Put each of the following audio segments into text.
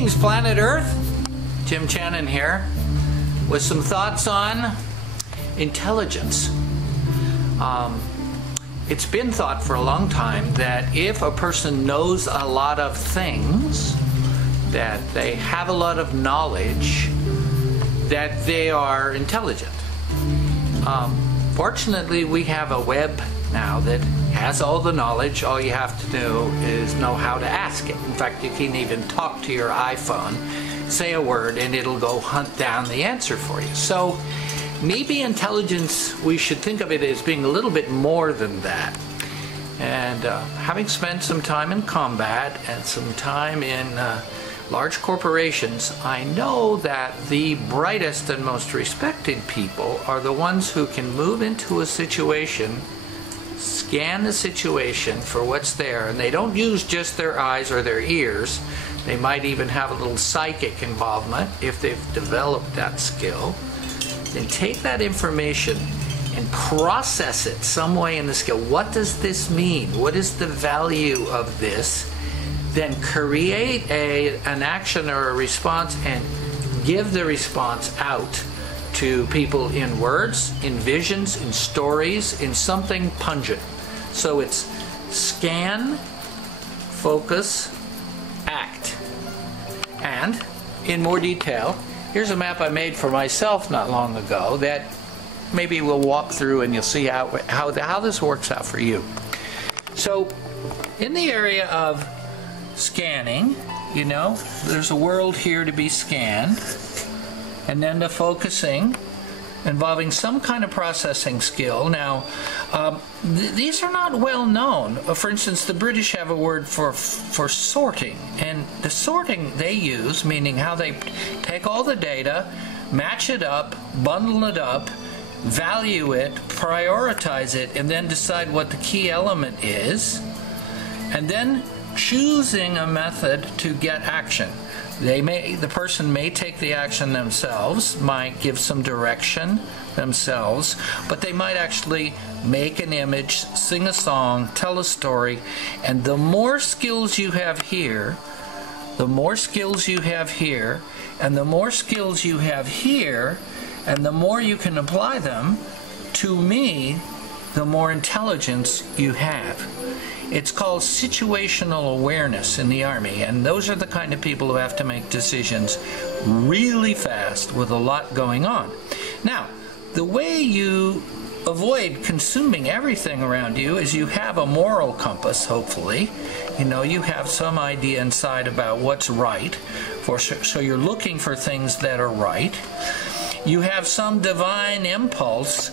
Greetings, planet Earth. Jim Channon here with some thoughts on intelligence. It's been thought for a long time that if a person knows a lot of things, that they have a lot of knowledge, that they are intelligent. Fortunately, we have a web now that has all the knowledge. All you have to do is know how to ask it. In fact, you can even talk to your iPhone, say a word, and it'll go hunt down the answer for you. So maybe intelligence, we should think of it as being a little bit more than that. And having spent some time in combat and some time in large corporations, I know that the brightest and most respected people are the ones who can move into a situation, scan the situation for what's there, and they don't use just their eyes or their ears. They might even have a little psychic involvement if they've developed that skill. Then take that information and process it some way in the skill. What does this mean? What is the value of this? Then create an action or a response and give the response out to people in words, in visions, in stories, in something pungent. So it's scan, focus, act. And in more detail, here's a map I made for myself not long ago that maybe we'll walk through and you'll see how this works out for you. So in the area of scanning, you know, there's a world here to be scanned, and then the focusing involving some kind of processing skill. Now, these are not well known. For instance, the British have a word for sorting, and the sorting they use, meaning how they take all the data, match it up, bundle it up, value it, prioritize it, and then decide what the key element is, and then choosing a method to get action. The person may take the action themselves, might give some direction themselves, but they might actually make an image, sing a song, tell a story, and the more skills you have here, the more skills you have here, and the more skills you have here, and the more you can apply them, to me, the more intelligence you have. It's called situational awareness in the Army, and those are the kind of people who have to make decisions really fast with a lot going on. Now, the way you avoid consuming everything around you is you have a moral compass, hopefully. You know, you have some idea inside about what's right, so you're looking for things that are right. You have some divine impulse,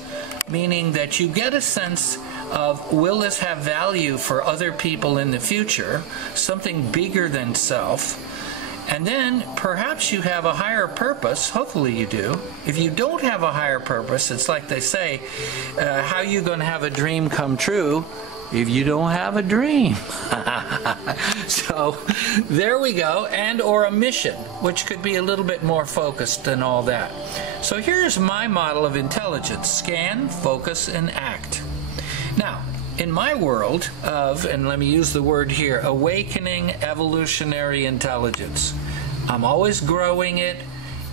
meaning that you get a sense of, will this have value for other people in the future, something bigger than self. And then perhaps you have a higher purpose. Hopefully you do. If you don't have a higher purpose, it's like they say, how are you going to have a dream come true if you don't have a dream? So there we go. And or a mission, which could be a little bit more focused than all that. So here's my model of intelligence: scan, focus, and act. Now, in my world of, and let me use the word here, awakening evolutionary intelligence, I'm always growing it,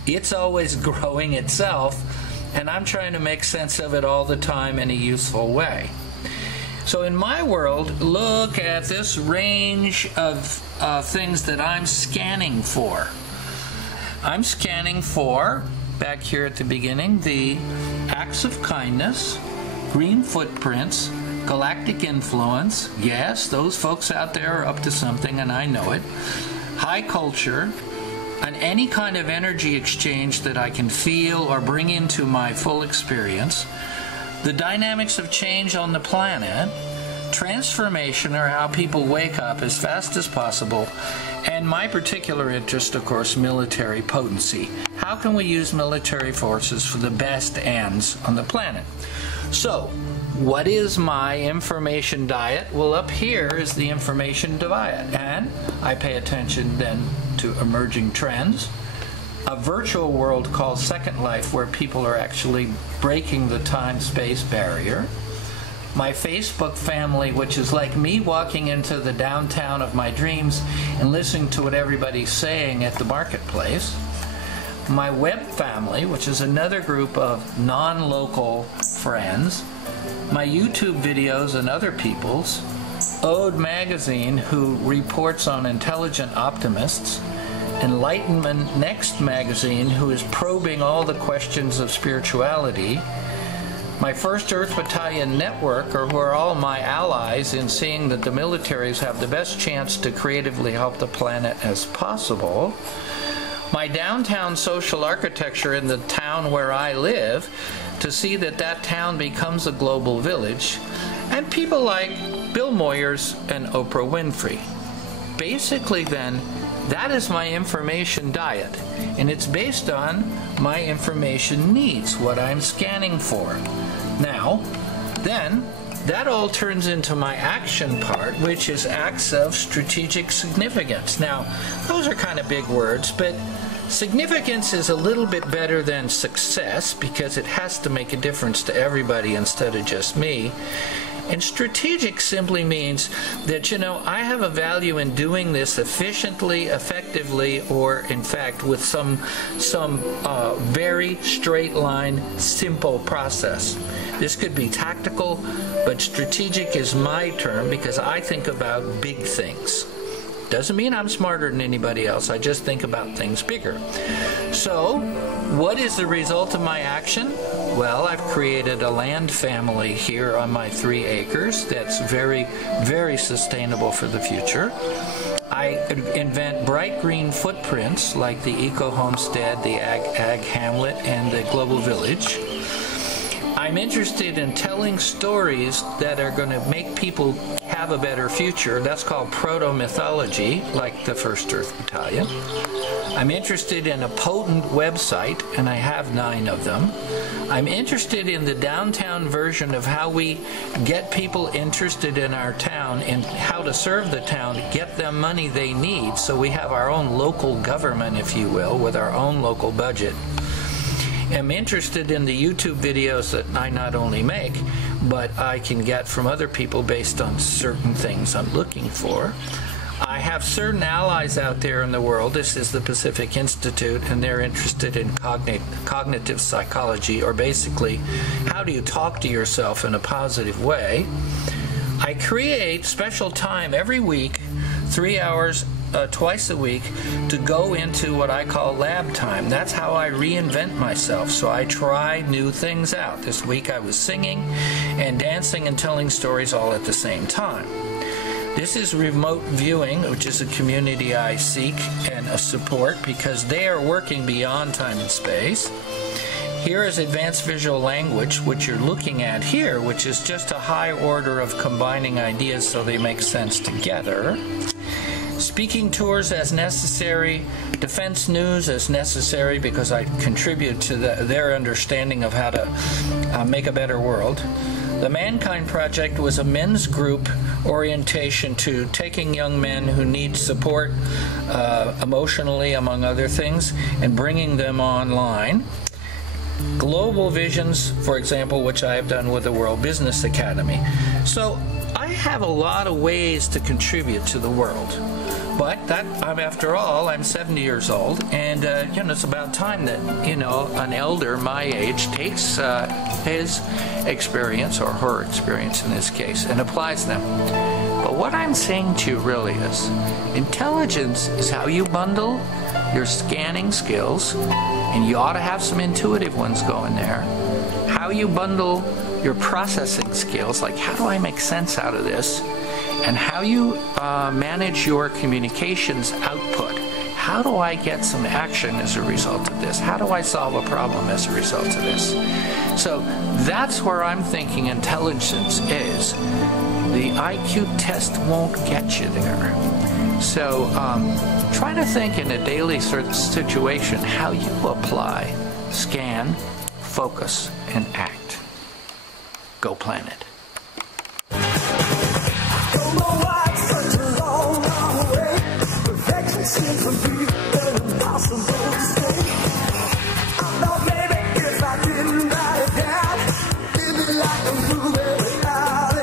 it's always growing itself, and I'm trying to make sense of it all the time in a useful way. So in my world, look at this range of things that I'm scanning for. I'm scanning for, back here at the beginning, the acts of kindness, green footprints, galactic influence. Yes, those folks out there are up to something, and I know it. High culture, and any kind of energy exchange that I can feel or bring into my full experience. The dynamics of change on the planet, transformation, or how people wake up as fast as possible, and my particular interest, of course, military potency. How can we use military forces for the best ends on the planet? So, what is my information diet? Well, up here is the information diet, and I pay attention then to emerging trends. A virtual world called Second Life, where people are actually breaking the time-space barrier. my Facebook family, which is like me walking into the downtown of my dreams and listening to what everybody's saying at the marketplace, my web family, which is another group of non-local friends, my YouTube videos and other people's, Ode Magazine, who reports on intelligent optimists, Enlightenment Next Magazine, who is probing all the questions of spirituality, my First Earth Battalion network, or who are all my allies in seeing that the militaries have the best chance to creatively help the planet as possible, my downtown social architecture in the town where I live to see that that town becomes a global village, and people like Bill Moyers and Oprah Winfrey. Basically then, that is my information diet, and it's based on my information needs, what I'm scanning for. Now, then, that all turns into my action part, which is acts of strategic significance. Now, those are kind of big words, but significance is a little bit better than success because it has to make a difference to everybody instead of just me. And strategic simply means that, you know, I have a value in doing this efficiently, effectively, or in fact with some very straight line, simple process. This could be tactical, but strategic is my term because I think about big things. Doesn't mean I'm smarter than anybody else. I just think about things bigger. So, what is the result of my action? Well, I've created a land family here on my 3 acres that's very, very sustainable for the future. I invent bright green footprints like the eco-homestead, the ag hamlet, and the global village. I'm interested in telling stories that are going to make people have a better future. That's called proto-mythology, like the First Earth Battalion. I'm interested in a potent website, and I have 9 of them. I'm interested in the downtown version of how we get people interested in our town and how to serve the town, get them money they need, so we have our own local government, if you will, with our own local budget. I'm interested in the YouTube videos that I not only make, but I can get from other people based on certain things I'm looking for. I have certain allies out there in the world. This is the Pacific Institute, and they're interested in cognitive psychology, or basically, how do you talk to yourself in a positive way? I create special time every week, 3 hours twice a week, to go into what I call lab time. That's how I reinvent myself. So I try new things out. This week I was singing and dancing and telling stories all at the same time. This is remote viewing, which is a community I seek and support because they are working beyond time and space. Here is advanced visual language, which you're looking at here, which is just a high order of combining ideas so they make sense together. Speaking tours as necessary, defense news as necessary because I contribute to their understanding of how to make a better world. The Mankind Project was a men's group orientation to taking young men who need support emotionally, among other things, and bringing them online. Global Visions, for example, which I have done with the World Business Academy. So I have a lot of ways to contribute to the world. But after all, I'm 70 years old, and you know, it's about time that, you know, an elder my age takes his experience, or her experience in this case, and applies them. But what I'm saying to you really is, intelligence is how you bundle your scanning skills, and you ought to have some intuitive ones going there. How you bundle your processing skills, like how do I make sense out of this? And how you manage your communications output. How do I get some action as a result of this? How do I solve a problem as a result of this? So that's where I'm thinking intelligence is. The IQ test won't get you there. So try to think in a daily sort of situation how you apply, scan, focus, and act. Go planet. Seems to be an impossible state. I thought maybe if I didn't write it down, it'd be like a movie without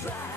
strike.